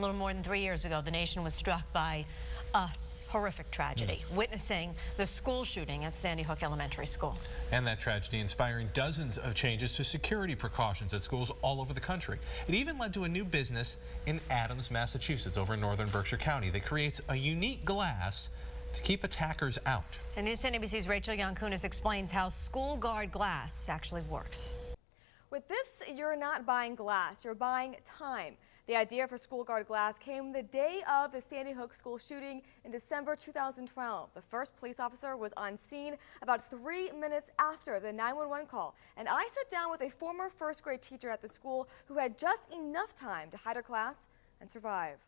A little more than 3 years ago, the nation was struck by a horrific tragedy, witnessing the school shooting at Sandy Hook Elementary School. And that tragedy inspiring dozens of changes to security precautions at schools all over the country. It even led to a new business in Adams, Massachusetts, over in northern Berkshire County, that creates a unique glass to keep attackers out. And News 10 ABC's Rachel Yankunis explains how school guard glass actually works. With this, you're not buying glass, you're buying time. The idea for school guard glass came the day of the Sandy Hook school shooting in December 2012. The first police officer was on scene about 3 minutes after the 911 call, and I sat down with a former first grade teacher at the school who had just enough time to hide her class and survive.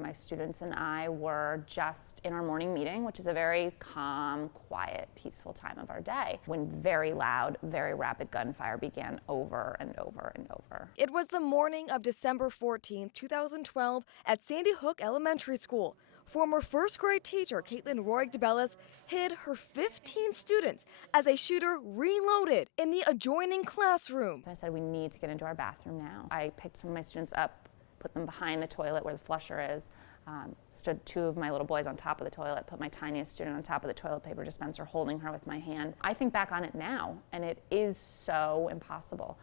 My students and I were just in our morning meeting, which is a very calm, quiet, peaceful time of our day, when very loud, very rapid gunfire began over and over and over. It was the morning of December 14, 2012 at Sandy Hook Elementary School. Former first grade teacher Caitlin Roig-DeBellis hid her 15 students as a shooter reloaded in the adjoining classroom. I said, we need to get into our bathroom now. I picked some of my students up, put them behind the toilet where the flusher is, stood 2 of my little boys on top of the toilet, put my tiniest student on top of the toilet paper dispenser, holding her with my hand. I think back on it now, and it is so impossible.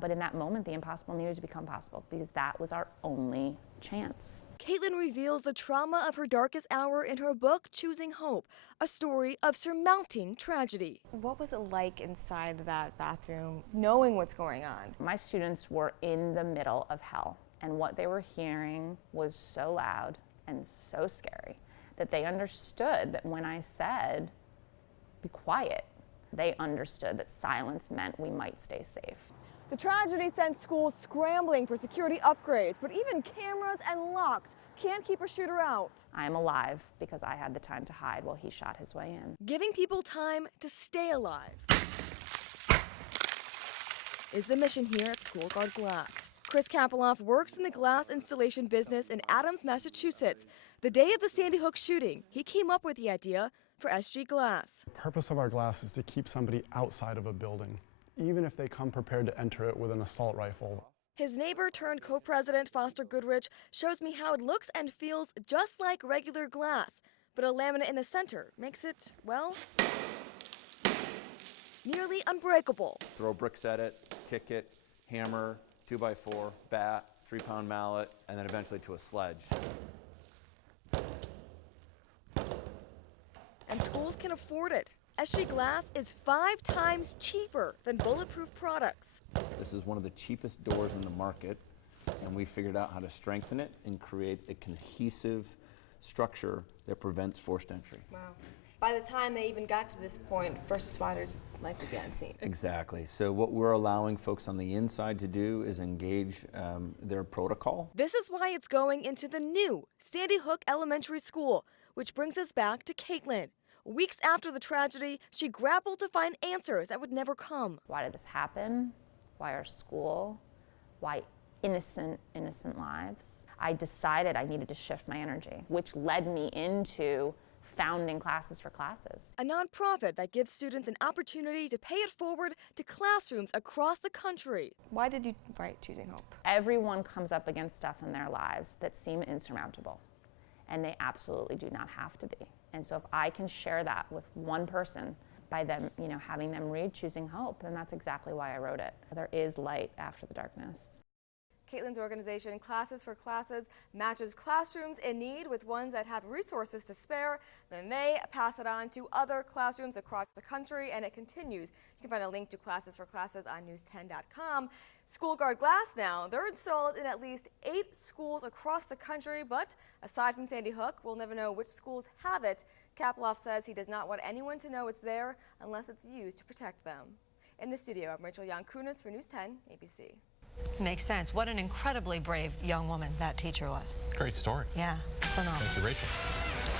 But in that moment, the impossible needed to become possible, because that was our only chance. Caitlin reveals the trauma of her darkest hour in her book, Choosing Hope, a story of surmounting tragedy. What was it like inside that bathroom, knowing what's going on? My students were in the middle of hell. And what they were hearing was so loud and so scary that they understood that when I said, be quiet, they understood that silence meant we might stay safe. The tragedy sent schools scrambling for security upgrades, but even cameras and locks can't keep a shooter out. I am alive because I had the time to hide while he shot his way in. Giving people time to stay alive is the mission here at School Guard Glass. Chris Kapeloff works in the glass installation business in Adams, Massachusetts. The day of the Sandy Hook shooting, he came up with the idea for SG Glass. The purpose of our glass is to keep somebody outside of a building, even if they come prepared to enter it with an assault rifle. His neighbor turned co-president Foster Goodrich shows me how it looks and feels just like regular glass, but a laminate in the center makes it, well, nearly unbreakable. Throw bricks at it, kick it, hammer, 2x4, bat, 3-pound mallet, and then eventually to a sledge. And schools can afford it. SG Glass is 5 times cheaper than bulletproof products. This is one of the cheapest doors in the market, and we figured out how to strengthen it and create a cohesive structure that prevents forced entry. Wow. By the time they even got to this point, first responders likely be on scene. Exactly. So what we're allowing folks on the inside to do is engage their protocol. This is why it's going into the new Sandy Hook Elementary School, which brings us back to Caitlin. Weeks after the tragedy, she grappled to find answers that would never come. Why did this happen? Why our school? Why innocent lives? I decided I needed to shift my energy, which led me into founding Classes for Classes, a nonprofit that gives students an opportunity to pay it forward to classrooms across the country. Why did you write Choosing Hope? Everyone comes up against stuff in their lives that seem insurmountable, and they absolutely do not have to be. And so if I can share that with one person by them, having them read Choosing Hope, then that's exactly why I wrote it. There is light after the darkness. Caitlin's organization, Classes for Classes, matches classrooms in need with ones that have resources to spare. Then they pass it on to other classrooms across the country, and it continues. You can find a link to Classes for Classes on news10.com. School Guard Glass now, they're installed in at least 8 schools across the country, but aside from Sandy Hook, we'll never know which schools have it. Kapeloff says he does not want anyone to know it's there unless it's used to protect them. In the studio, I'm Rachel Yankunis for News 10 ABC. Makes sense. What an incredibly brave young woman that teacher was. Great story. Yeah, it's phenomenal. Thank you, Rachel.